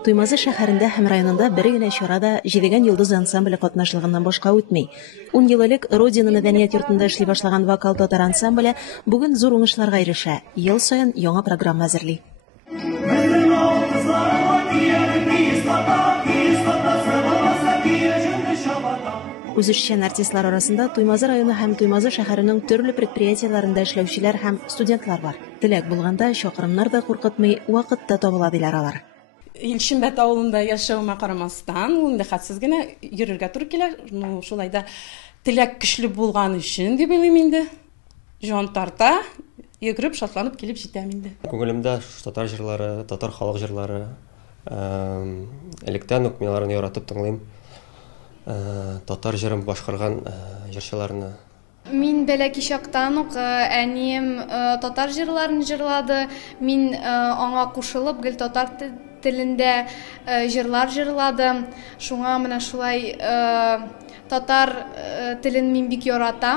Туймазы шәһәрендә һәм районында бер генә чарада Җидегән йолдыз ансамбле катнашлыгыннан башка үтми. 10 ел элек Родина мәдәният йортында эшли башлаган вокал татар ансамбле бүген зур уңышларга ирешә. Ел саен яңа программа әзерли. Үзешчән артистлар арасында Туймазы районы һәм Туймазы шәһәренең төрле предприятиеләрендә эшләүчеләр һәм студентлар бар. Теләк булганда чакырымнар да куркытмый, вакытта табыла диләр алар. Илшинбәт авылында яшәүемә карамастан, инде хәтсез генә йөрергә туры килә. Шулай да теләк көчле булган өчен дип уйлыйм инде. Җан тарта, йөгереп, шатланып килеп җитәм инде. Күңелемдә татар җырлары, татар халык җырлары, электән үк мин яратып тыңлыйм. Татар җырын башкарган җырчыларны. Мин бәләки чактан ук әнием татар җырларын җырлады. Мин аңа кушылып гел татар телендә җырлар җырладым. Шуңа менә шулай татар телен мин бик яратам.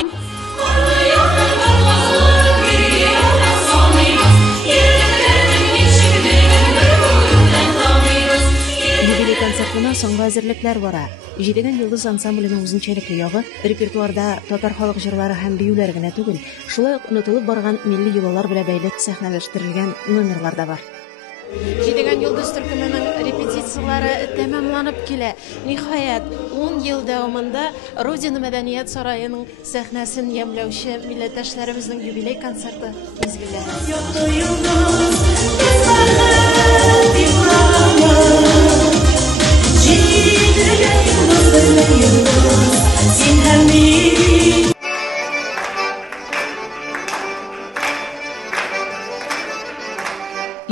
Юбилей концертына соңгы әзерлекләр бара. Җидегән йолдыз ансамбленең үзенчәлекле ягы репертуарда татар халык җырлары һәм биюләр генә түгел, шулай ук онытылып барган милли йолалар белән бәйле сәхнәләштерелгән номерлар да бар. Җидегән йолдыз төркеменең репетицияләре тәмамланып килә. Ниһаять, 10 ел дәвамында Родина мәдәният сараеның сәхнәсен ямьләүче милләттәшләребезнең юбилей концерты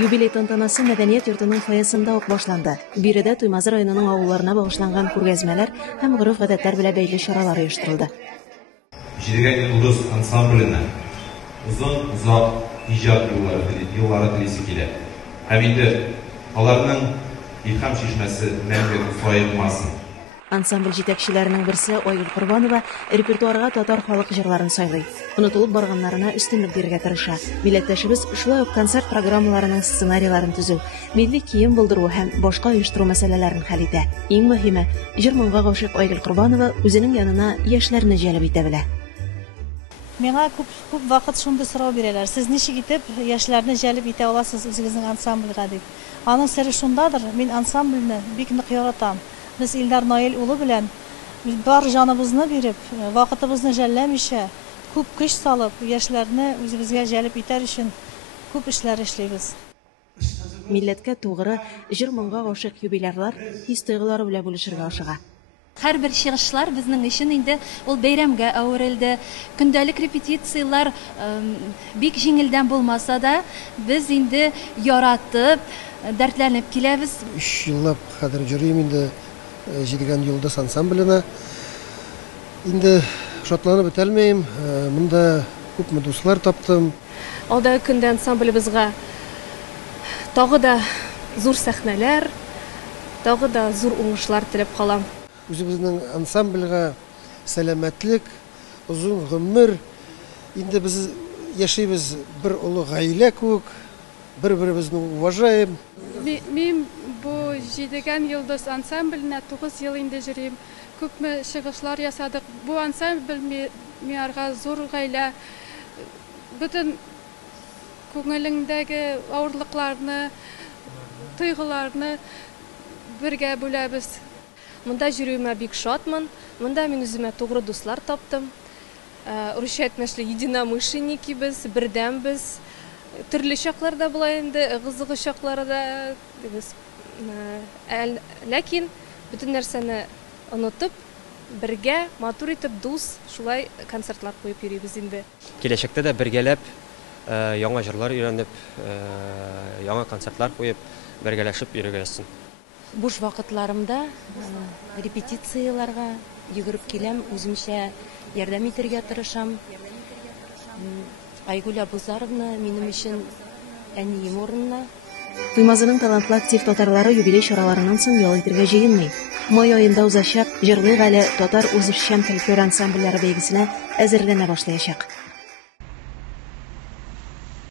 Юбилей тантанасы мәдәният йортының фойесында ук башланды. Биредә Туймазы районының авылларына багышланган күргәзмәләр һәм гореф-гадәтләр белән бәйле чаралар оештырылды. Җидегән йолдыз ансамбленә озак иҗат юллары телисе килә. Һәм инде аларның илһам чишмәсе мәңге саелмасын. Ансамбль җитәкчеләренең берсе Айгөл Корбанова репертуарга татар халык җырларын сайлый. Онытылып барганнарына үстенлек бирергә тырыша. Милләттәшебез шулай ук концерт программаларының сценарийларын төзү, милли кием булдыру һәм башка оештыру мәсьәләләрен хәл итә. Иң мөһиме, җыр-моңга гашыйк Айгөл Корбанова үзенең янына яшьләрне җәлеп итә белә. Миңа күп вакыт шундый сорау бирәләр. Сез ничек итеп яшьләрне җәлеп итә аласыз үзегезнең ансамбльгә дип. Аның сыры шундадыр, мин ансамбльне бик нык яратам. Biz İldar Nail ulu белән бар җаныбызны биреп, вакытыбызны жәлләмичә, күп көч салып, яшьләрне үзебезгә җәлеп итәр өчен күп эшләр эшлибез. Милләткә тугры җыр-моңга гашыйк юбиларлар хис-тойгылары белән бүлешергә ашыга. Һәрбер чыгышлар безнең өчен инде ул бәйрәмгә әверелде. Көндәлек репетициялар бик җиңелдән булмаса да, без инде яратып, дәртләнеп киләбез. 3 еллап хәзер җырлыйм инде Җидегән йолдыз ансамбленә. Инде шатланып бетәлмәйм. Монда күпме дуслар таптым. Алдагы көндә ансамблебызга тагы да зур сәхнәләр, тагы да зур уңышлар теләп калам. Үзебезнең ансамбльгә сәламәтлек, узын гомер. Инде без яшибез бер олы гаилә күк, бер-беребезне уважаем. Мин бу Җидегән йолдыз ансамбленә 9 ел инде җырлыйм. Күпме чыгышлар ясадык. Бу ансамбль миңа зур гаилә. Бөтен күңелеңдәге авырлыкларны, тойгыларны бергә бүләбез. Монда җыруыма бик шатмын. Монда мин үземә тугры дуслар таптым. Русча әйтмәшле единомышленники без, бердәнбез. Төрле чакларда була инде, кызыгы чакларда дибез. Ләкин бөтен нәрсәне онытып, бергә матур итеп дус, шулай концертлар куеп йөрибез инде. Киләчәктә дә бергәләп яңа җырлар өйрәнеп, яңа концертлар куеп, бергәләшеп йөрергәсен. Буш вакытларымда репетицияләргә йөгереп киләм, үземчә ярдәм итәргә тырышам. Айгөл Абузаровна минем өчен әнием урынына. Туймазының талантлы актив татарлары юбилей чараларының соң ял итәргә җыенмый. Май аенда узачак җырлык әле татар үзешчән фольклор ансамбльләре бәйгесенә әзерләнә башлаячак.